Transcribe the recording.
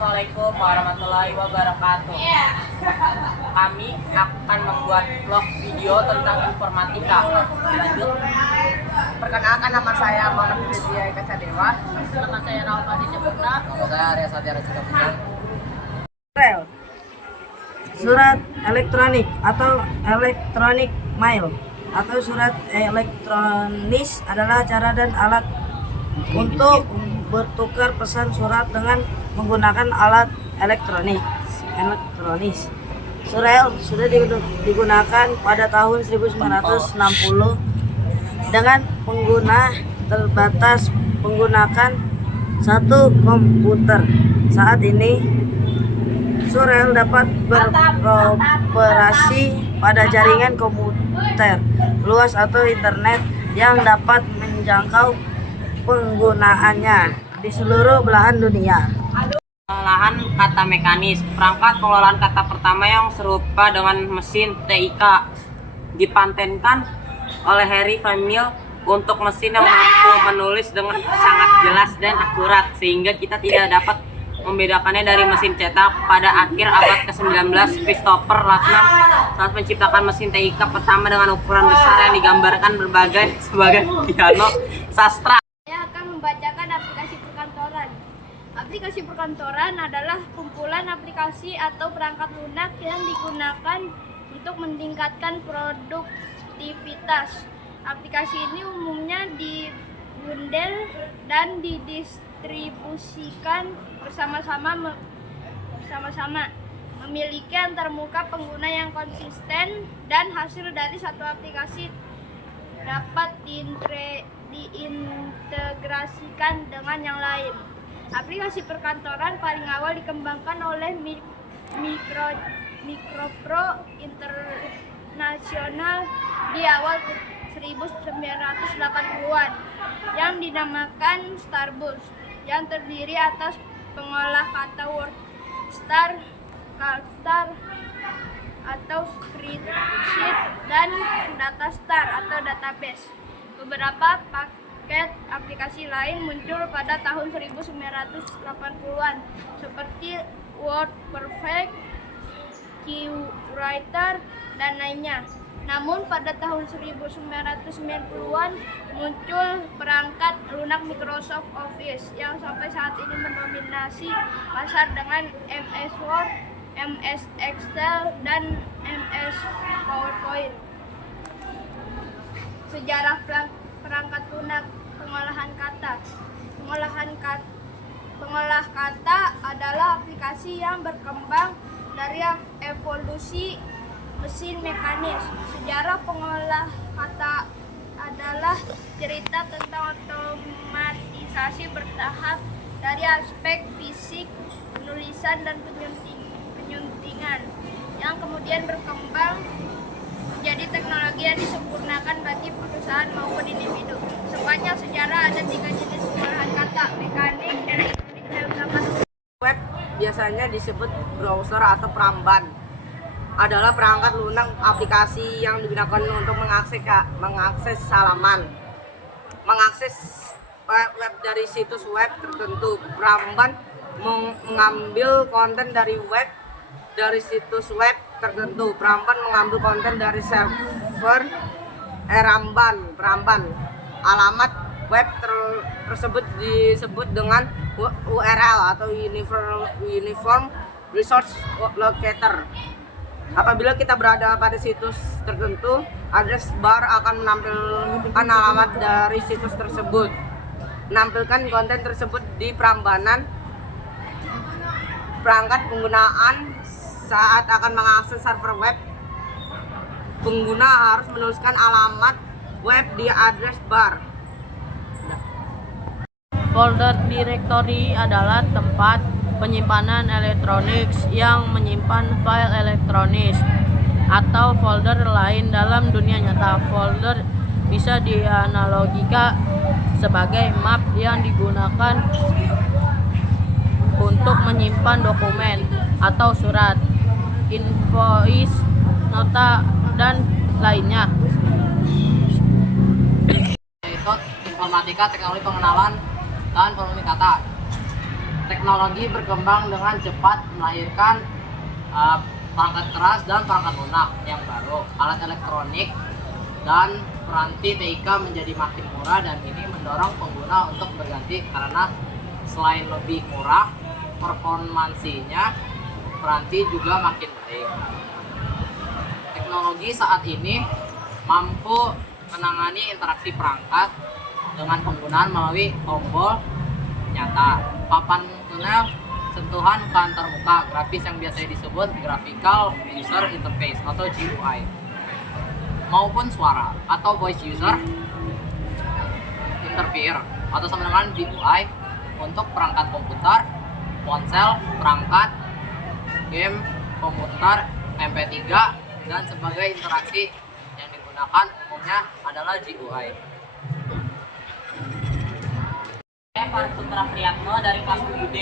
Assalamualaikum warahmatullahi wabarakatuh. Kami akan membuat vlog video tentang informatika. Lanjut. Perkenalkan, nama saya Muhammad Widya Eka Sadewa. Nama saya Raufadi Ceputra. Nama saya Arya Satyara Cikaputra. Surat elektronik atau electronic mail atau surat elektronis adalah cara dan alat untuk bertukar pesan surat dengan menggunakan alat elektronis. Surel sudah digunakan pada tahun 1960 dengan pengguna terbatas menggunakan satu komputer. Saat ini surel dapat beroperasi pada jaringan komputer luas atau internet yang dapat menjangkau penggunaannya di seluruh belahan dunia. Pengolahan kata mekanis. Perangkat pengolahan kata pertama yang serupa dengan mesin TIK dipatenkan oleh Harry Famil untuk mesin yang mampu menulis dengan sangat jelas dan akurat sehingga kita tidak dapat membedakannya dari mesin cetak. Pada akhir abad ke-19, Christopher Latnam saat menciptakan mesin TIK pertama dengan ukuran besar yang digambarkan sebagai piano sastra. Saya akan membacakan aplikasi perkantoran. Aplikasi perkantoran adalah kumpulan aplikasi atau perangkat lunak yang digunakan untuk meningkatkan produktivitas. Aplikasi ini umumnya dibundel dan didistribusikan bersama-sama, memiliki antarmuka pengguna yang konsisten, dan hasil dari satu aplikasi dapat diintegrasikan dengan yang lain. Aplikasi perkantoran paling awal dikembangkan oleh Micropro International di awal 1980-an yang dinamakan Starburst, yang terdiri atas pengolah kata WordStar, CalStar atau Spreadsheet, dan DataStar atau database. Beberapa paket aplikasi lain muncul pada tahun 1980-an seperti WordPerfect, QWriter, dan lainnya. Namun pada tahun 1990-an muncul perangkat lunak Microsoft Office yang sampai saat ini mendominasi pasar dengan MS Word, MS Excel, dan MS PowerPoint. Sejarah perangkat lunak pengolahan kata. Pengolah kata adalah aplikasi yang berkembang dari evolusi mesin mekanis. Sejarah pengolah kata adalah cerita tentang otomatisasi bertahap dari aspek fisik, penulisan, dan penyuntingan yang kemudian berkembang menjadi teknologi yang disempurnakan bagi perusahaan maupun individu. Sepanjang sejarah ada 3 jenis pengolahan kata: mekanik, elektronik, dan otomatis. Web biasanya disebut browser atau peramban. Adalah perangkat lunak aplikasi yang digunakan untuk mengakses halaman, mengakses web dari situs web tertentu. Peramban mengambil konten dari situs web tertentu. Peramban mengambil konten dari server peramban. Alamat web tersebut disebut dengan URL atau Uniform Resource Locator. Apabila kita berada pada situs tertentu, address bar akan menampilkan alamat dari situs tersebut. Menampilkan konten tersebut di perambanan. Perangkat penggunaan saat akan mengakses server web, pengguna harus menuliskan alamat web di address bar. Folder directory adalah tempat penyimpanan elektronik yang menyimpan file elektronis atau folder lain dalam dunia nyata. Folder bisa dianalogikan sebagai map yang digunakan untuk menyimpan dokumen atau surat, invoice, nota, dan lainnya. Metode informatika, teknologi pengenalan, dan volume kata. Teknologi berkembang dengan cepat melahirkan perangkat keras dan perangkat lunak yang baru. Alat elektronik dan peranti TIK menjadi makin murah dan ini mendorong pengguna untuk berganti karena selain lebih murah, performansinya peranti juga makin baik. Teknologi saat ini mampu menangani interaksi perangkat dengan penggunaan melalui tombol nyata, papan tunnel, sentuhan ke antar muka, grafis yang biasa disebut Graphical User Interface atau GUI, maupun suara atau Voice User Interface atau sama dengan VUI untuk perangkat komputer, ponsel, perangkat, game, komputer, MP3, dan sebagai interaksi yang digunakan umumnya adalah GUI. Saya Farid Putra Priyatno dari kelas 7D.